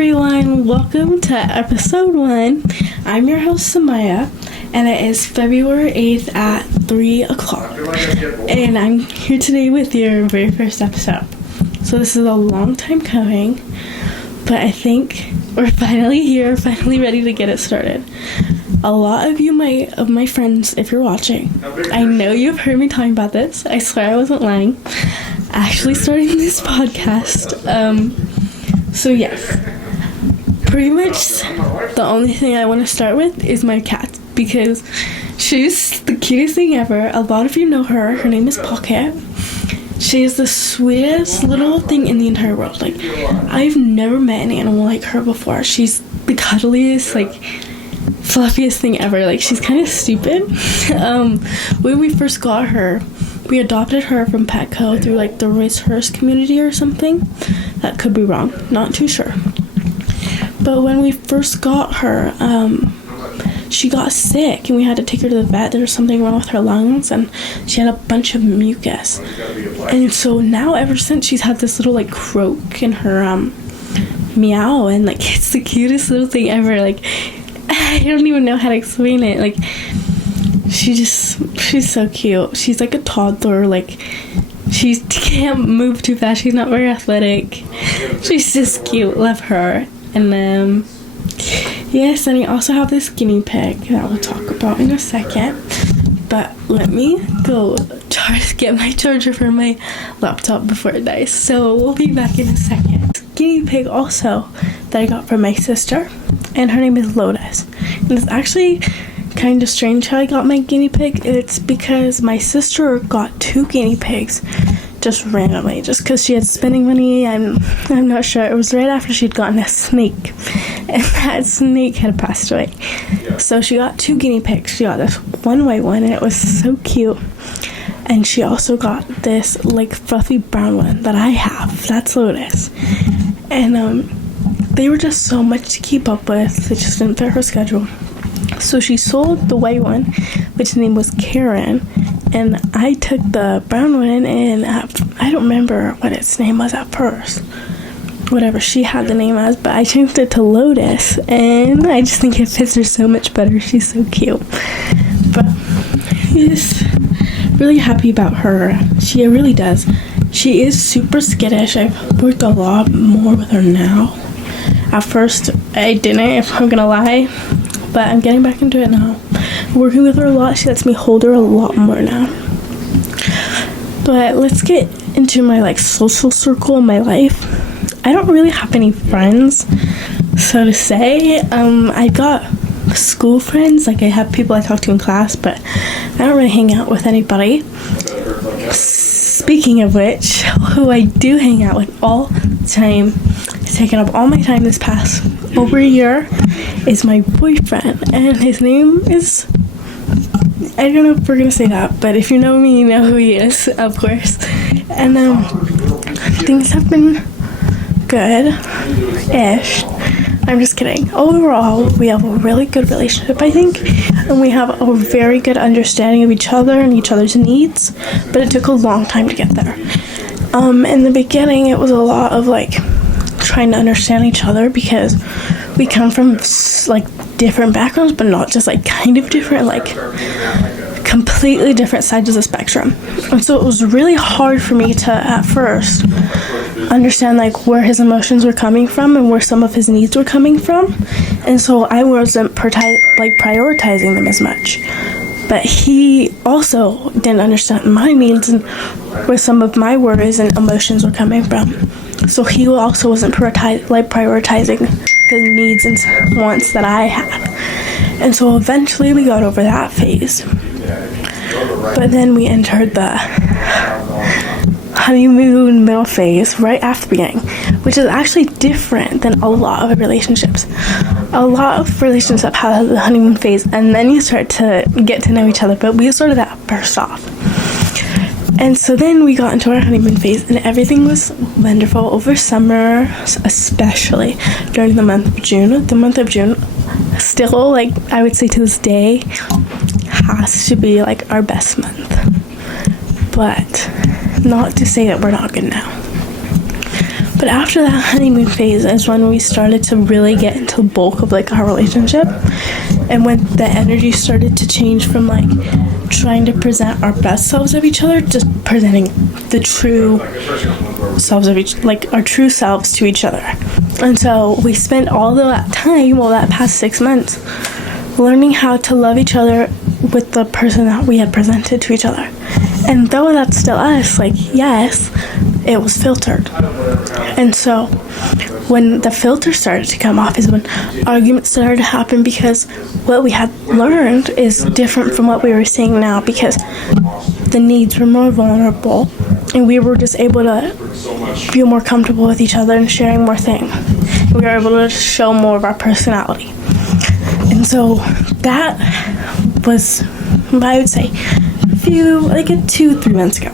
everyone, welcome to episode 1. I'm your host Samya, and it is February 8th at 3 o'clock. And I'm here today with your very first episode. So this is a long time coming, but I think we're finally here, finally ready to get it started. A lot of you, my friends, if you're watching, I know you've heard me talking about this. I swear I wasn't lying. Actually starting this podcast. So yes, pretty much the only thing I want to start with is my cat, because she's the cutest thing ever. A lot of you know her. Her name is Pocket. She is the sweetest little thing in the entire world. Like, I've never met an animal like her before. She's the cuddliest, like, fluffiest thing ever. Like, she's kind of stupid. When we first got her, we adopted her from Petco through like the Racehurst community or something. That could be wrong, not too sure. But when we first got her, she got sick and we had to take her to the vet. There was something wrong with her lungs and she had a bunch of mucus. And so now ever since, she's had this little like croak in her meow, and like it's the cutest little thing ever. Like, I don't even know how to explain it. Like, she's so cute. She's like a toddler. Like, she can't move too fast. She's not very athletic. She's just cute. Love her. And yes, and I also have this guinea pig that we'll talk about in a second. But let me go get my charger for my laptop before it dies. So we'll be back in a second. This guinea pig also that I got from my sister, and her name is Lotus. And it's actually kind of strange how I got my guinea pig. It's because my sister got 2 guinea pigs just randomly, just because she had spending money. I'm not sure. It was right after she'd gotten a snake, and that snake had passed away. So she got 2 guinea pigs. She got this one white one, and it was so cute. And she also got this like fluffy brown one that I have. That's Lotus. And they were just so much to keep up with. It just didn't fit her schedule. So she sold the white one, which name was Karen, and I took the brown one, and I don't remember what its name was at first, whatever she had the name as, but I changed it to Lotus, and I just think it fits her so much better. She's so cute. But just really happy about her. She really does. She is super skittish. I've worked a lot more with her now. At first I didn't, if I'm gonna lie, but I'm getting back into it now. Working with her a lot, she lets me hold her a lot more now. But let's get into my like social circle in my life. I don't really have any friends, so to say. I've got school friends, like I have people I talk to in class, but I don't really hang out with anybody. Speaking of which, who I do hang out with all the time, taken up all my time this past over a year, is my boyfriend, and his name is, I don't know if we're gonna say that, but if you know me, you know who he is, of course. And things have been good-ish. I'm just kidding. Overall, we have a really good relationship, I think, and we have a very good understanding of each other and each other's needs, but it took a long time to get there. In the beginning, it was a lot of like trying to understand each other, because we come from like different backgrounds, but not just like kind of different, like completely different sides of the spectrum. And so it was really hard for me to at first understand like where his emotions were coming from and where some of his needs were coming from, and so I wasn't prioritizing them as much. But he also didn't understand my needs and where some of my worries and emotions were coming from. So he also wasn't prioritizing the needs and wants that I had. And so eventually we got over that phase. But then we entered the honeymoon middle phase right after the beginning, which is actually different than a lot of relationships. A lot of relationships have the honeymoon phase, and then you start to get to know each other, but we started that first off. And so then we got into our honeymoon phase, and everything was wonderful over summer, especially during the month of June. The month of June still, like, I would say to this day, has to be like our best month. But not to say that we're not good now. But after that honeymoon phase is when we started to really get into the bulk of like our relationship, and when the energy started to change from like trying to present our best selves of each other, just presenting the true selves of like our true selves to each other. And so we spent all of that time, well, that past 6 months, learning how to love each other with the person that we had presented to each other. And though that's still us, like, yes, it was filtered. And so when the filter started to come off is when arguments started to happen, because what we had learned is different from what we were seeing now, because the needs were more vulnerable and we were just able to feel more comfortable with each other and sharing more things. We were able to show more of our personality. And so that was, I would say, like 2-3 months ago.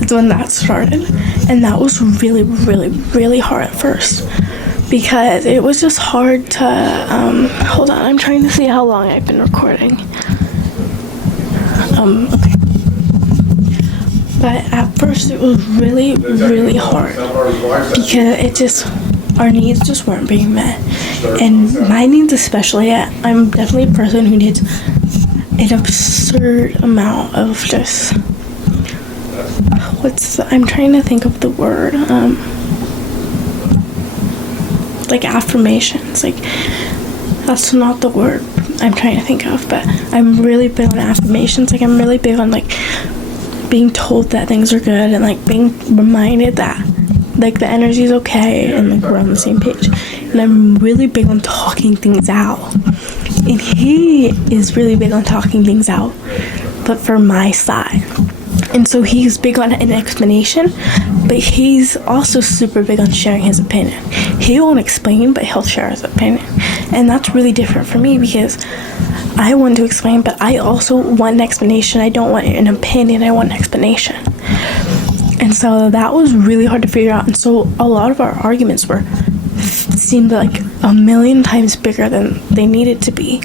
It's when that started. And that was really, really, really hard at first, because it was just hard to, hold on, I'm trying to see how long I've been recording. Okay. But at first it was really, really hard, because our needs just weren't being met. And my needs especially, I'm definitely a person who needs an absurd amount of just, I'm trying to think of the word, like affirmations, like, that's not the word I'm trying to think of, but I'm really big on affirmations. Like, I'm really big on, like, being told that things are good, and, like, being reminded that, like, the energy is okay, and, like, we're on the same page. And I'm really big on talking things out. And he is really big on talking things out, but for my side. And so he's big on an explanation, but he's also super big on sharing his opinion. He won't explain, but he'll share his opinion. And that's really different for me, because I want to explain, but I also want an explanation. I don't want an opinion, I want an explanation. And so that was really hard to figure out. And so a lot of our arguments seemed like a million times bigger than they needed to be.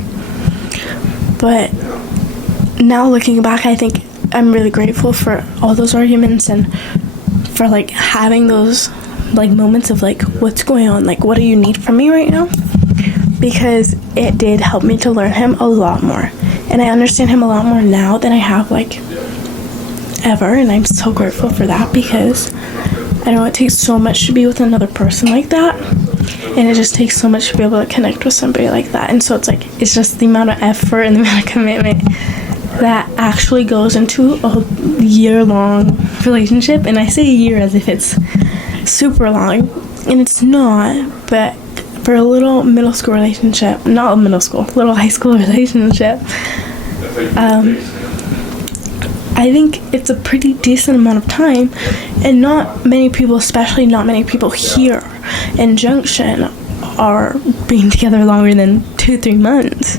But now looking back, I think I'm really grateful for all those arguments, and for like having those like moments of like, what's going on, like, what do you need from me right now? Because it did help me to learn him a lot more, and I understand him a lot more now than I have like ever. And I'm so grateful for that, because I know it takes so much to be with another person like that, and it just takes so much to be able to connect with somebody like that. And so it's like, it's just the amount of effort and the amount of commitment that actually goes into a year-long relationship. And I say a year as if it's super long, and it's not. But for a little middle school relationship, not middle school, little high school relationship, I think it's a pretty decent amount of time. And not many people, especially not many people here in Junction, are being together longer than 2-3 months.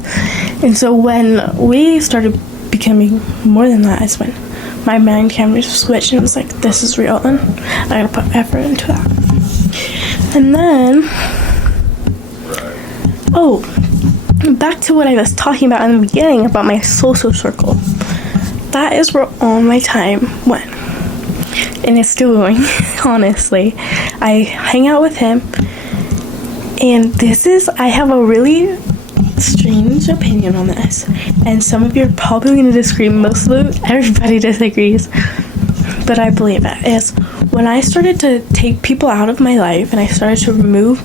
And so when we started becoming more than that is when my mind kind of switched, and it was like, this is real, and I gotta put effort into that. And then, back to what I was talking about in the beginning about my social circle. That is where all my time went, and it's still going. Honestly, I hang out with him, and I have a really strange opinion on this, and some of you are probably going to disagree. Everybody disagrees, but I believe it is when I started to take people out of my life, and I started to remove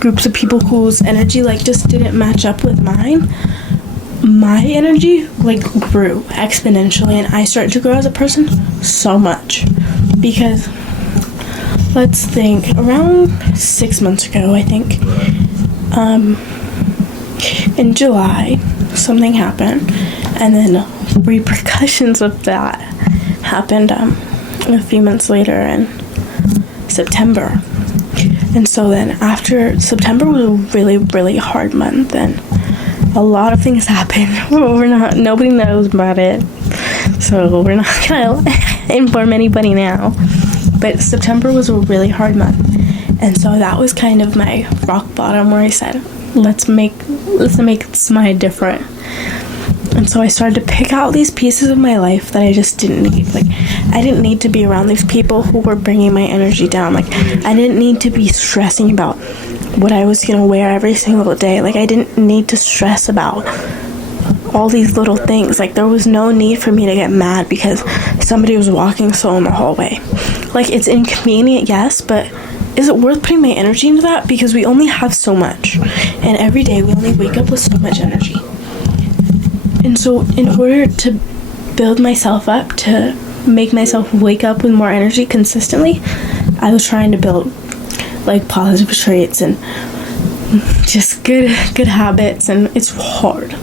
groups of people whose energy like just didn't match up with mine. My energy like grew exponentially, and I started to grow as a person so much, because let's think, around 6 months ago, I think, in July, something happened, and then repercussions of that happened a few months later in September. And so then after September was a really, really hard month, and a lot of things happened. Nobody knows about it, so we're not gonna inform anybody now. But September was a really hard month, and so that was kind of my rock bottom, where I said, let's make Smile different. And so I started to pick out these pieces of my life that I just didn't need. Like, I didn't need to be around these people who were bringing my energy down. Like, I didn't need to be stressing about what I was going to wear every single day. Like, I didn't need to stress about all these little things. Like, there was no need for me to get mad because somebody was walking slow in the hallway. Like, it's inconvenient, yes, but is it worth putting my energy into that? Because we only have so much. And every day we only wake up with so much energy. And so in order to build myself up, to make myself wake up with more energy consistently, I was trying to build like positive traits and just good habits, and it's hard.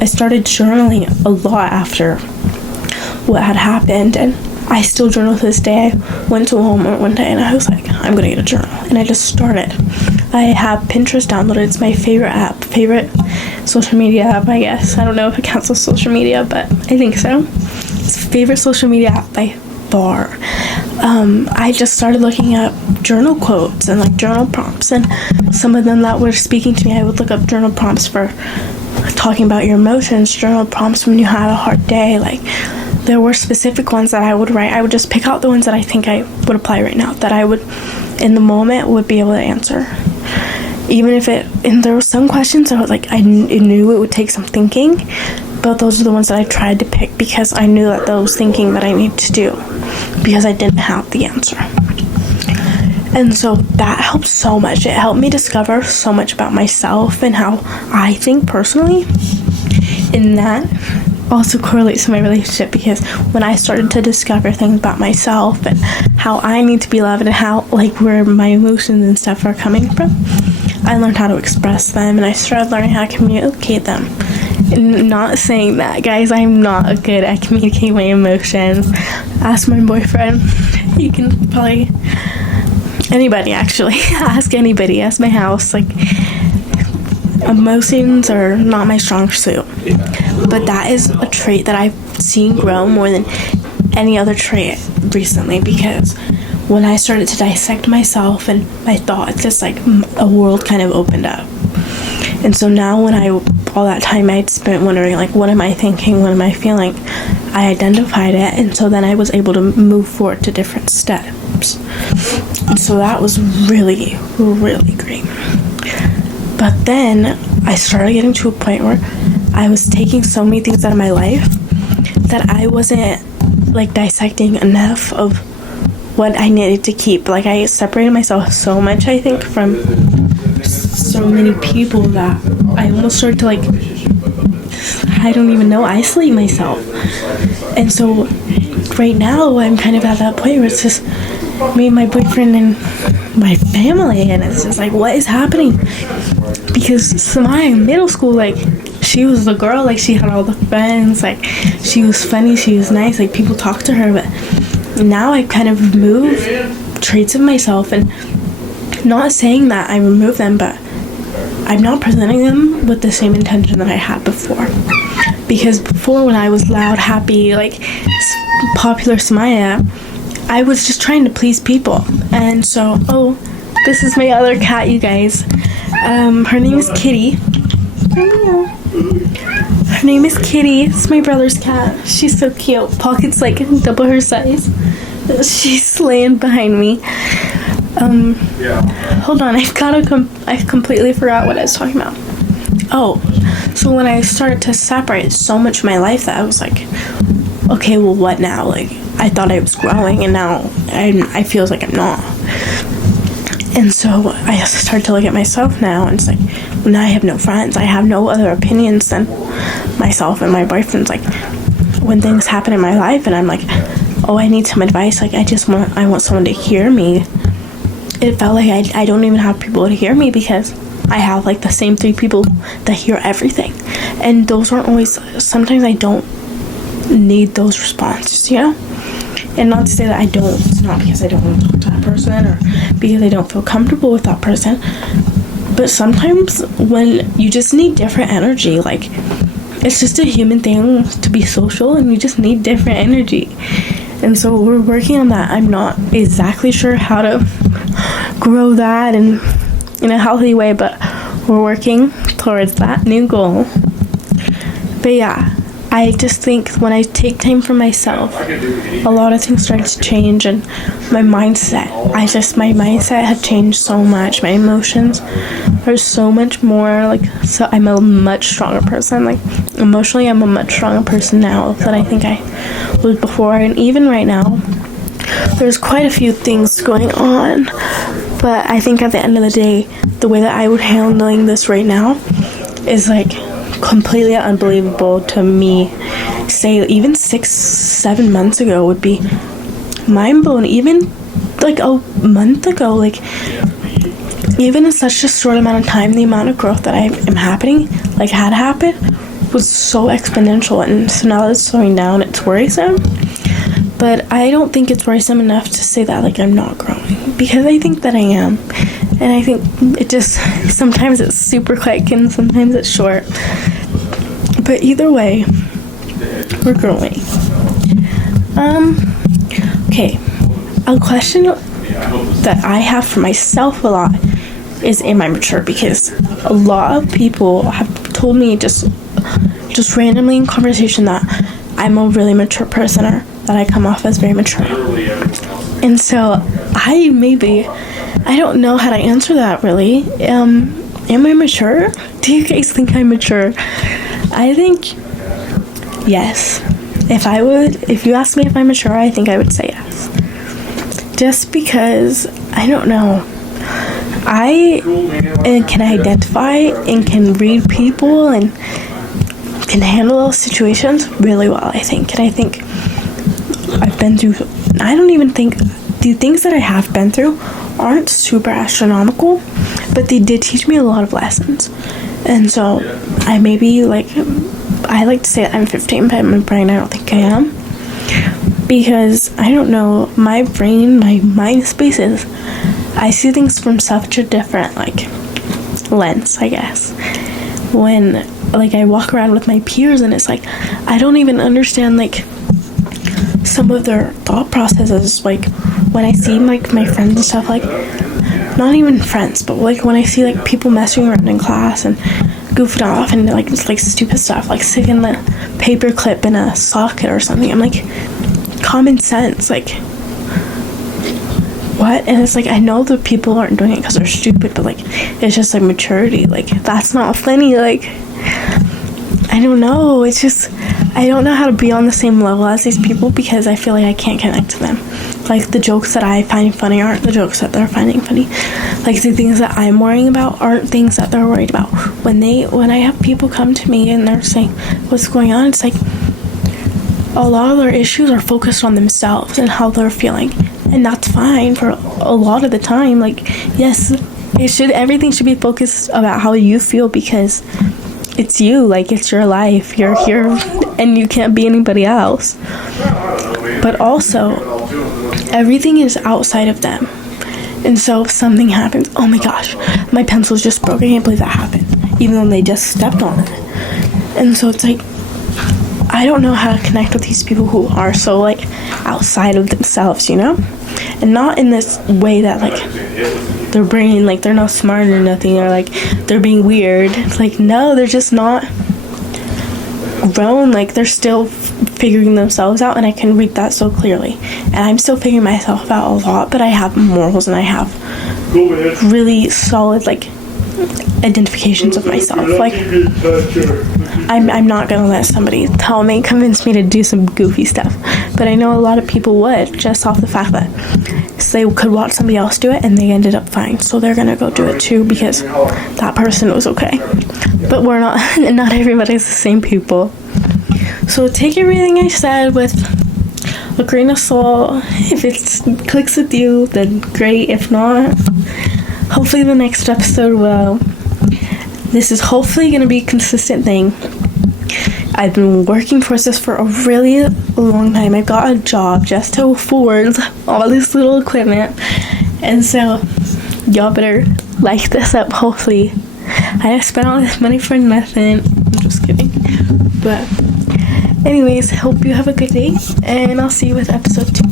I started journaling a lot after what had happened, and I still journal to this day. I went to Walmart one day and I was like, I'm gonna get a journal, and I just started. I have Pinterest downloaded. It's my favorite social media app, I guess. I don't know if it counts as social media, but I think so. It's favorite social media app by far. I just started looking up journal quotes and like journal prompts, and some of them that were speaking to me, I would look up journal prompts for talking about your emotions, journal prompts when you had a hard day. Like, there were specific ones that I would write. I would just pick out the ones that I think I would apply right now, that I would in the moment would be able to answer. Even if and there were some questions I was like, I knew it would take some thinking, but those are the ones that I tried to pick because I knew that those thinking that I need to do, because I didn't have the answer. And so that helped so much. It helped me discover so much about myself and how I think personally. And that also correlates to my relationship, because when I started to discover things about myself and how I need to be loved and how, like, where my emotions and stuff are coming from, I learned how to express them, and I started learning how to communicate them. And not saying that, guys, I'm not good at communicating my emotions. Ask my boyfriend. You can probably, anybody actually, ask anybody, ask my house. Like, emotions are not my strong suit. But that is a trait that I've seen grow more than any other trait recently, because when I started to dissect myself and my thoughts, it's like a world kind of opened up. And so now when all that time I'd spent wondering, like, what am I thinking, what am I feeling, I identified it, and so then I was able to move forward to different steps. And so that was really, really great. But then I started getting to a point where I was taking so many things out of my life that I wasn't, like, dissecting enough of what I needed to keep. Like, I separated myself so much, I think, from so many people that I almost started to, like, I don't even know, isolate myself. And so right now I'm kind of at that point where it's just me and my boyfriend and my family, and it's just like, what is happening? Because Samya in middle school, like, she was the girl, like, she had all the friends, like, she was funny, she was nice, like, people talked to her. But now I kind of remove traits of myself, and not saying that I remove them, but I'm not presenting them with the same intention that I had before. Because before, when I was loud, happy, like, popular Samya, I was just trying to please people. And so, oh, this is my other cat, you guys. Her name is Kitty. Her name is Kitty. It's my brother's cat. She's so cute. Pocket's like double her size. She's laying behind me. Hold on. I completely forgot what I was talking about. Oh, so when I started to separate so much of my life, that I was like, okay, well, what now? Like, I thought I was growing, and now I feel like I'm not. And so I started to look at myself now, and it's like, well, now I have no friends. I have no other opinions than myself and my boyfriend's. Like, when things happen in my life and I'm like, oh, I need some advice, like, I want someone to hear me. It felt like I don't even have people to hear me, because I have, like, the same 3 people that hear everything. And those aren't always, sometimes I don't need those responses, you know? And not to say that I don't, it's not because I don't want to talk to that person or because I don't feel comfortable with that person. But sometimes when you just need different energy, like, it's just a human thing to be social, and you just need different energy. And so we're working on that. I'm not exactly sure how to grow that and in a healthy way, but we're working towards that new goal. But yeah, I just think when I take time for myself, a lot of things start to change, and my mindset had changed so much. My emotions are so much more, like, so I'm a much stronger person. Like, emotionally, I'm a much stronger person now than I think I was before. And even right now, there's quite a few things going on, but I think at the end of the day, the way that I would handling this right now is like completely unbelievable to me. Say even 6-7 months ago would be mind blowing. Even like a month ago, like even in such a short amount of time, the amount of growth that had happened was so exponential. And so now that it's slowing down, it's worrisome. But I don't think it's worrisome enough to say that like I'm not growing, because I think that I am. And I think it just, sometimes it's super quick and sometimes it's short. But either way, we're growing. Okay. A question that I have for myself a lot is, am I mature? Because a lot of people have told me just randomly in conversation that I'm a really mature person, or that I come off as very mature. And so I don't know how to answer that really. Am I mature? Do you guys think I'm mature? I think yes. If you ask me if I'm mature, I think I would say yes. Just because, I don't know, I can identify and can read people and can handle situations really well, I think. And I think I've been through, the things that I have been through aren't super astronomical, but they did teach me a lot of lessons. And so I like to say that I'm 15, but in my brain I don't think I am, because I don't know, my mind spaces, I see things from such a different lens, I guess. When I walk around with my peers and it's like I don't even understand some of their thought processes. When I see my friends and stuff, not even friends, but when I see people messing around in class and goofing off and stupid stuff, sticking the paper clip in a socket or something, I'm like, common sense, what? And it's I know the people aren't doing it because they're stupid, but it's just maturity. That's not funny. I don't know, it's just I don't know how to be on the same level as these people, because I feel I can't connect to them. The jokes that I find funny aren't the jokes that they're finding funny. The things that I'm worrying about aren't things that they're worried about. When I have people come to me and they're saying what's going on, it's a lot of their issues are focused on themselves and how they're feeling, and that's fine for a lot of the time. Yes, everything should be focused about how you feel, because it's you, it's your life, you're here and you can't be anybody else. But also, everything is outside of them. And so if something happens, oh my gosh, my pencil's just broke, I can't believe that happened, even though they just stepped on it. And so it's I don't know how to connect with these people who are so outside of themselves, and not in this way that their brain, they're not smart or nothing, or they're being weird. It's no, they're just not grown. They're still figuring themselves out, and I can read that so clearly. And I'm still figuring myself out a lot, but I have morals and I have really solid identifications of myself. I'm not gonna let somebody convince me to do some goofy stuff. But I know a lot of people would, just off the fact that they could watch somebody else do it and they ended up fine, so they're gonna go do it too because that person was okay. But we're not not everybody's the same people. So take everything I said with a grain of salt. If it clicks with you, then great. If not, hopefully the next episode will. This is hopefully going to be a consistent thing. I've been working towards this for a really long time. I got a job just to afford all this little equipment. And so, y'all better like this up, hopefully. I spent all this money for nothing. I'm just kidding. But, anyways, hope you have a good day. And I'll see you with episode 2.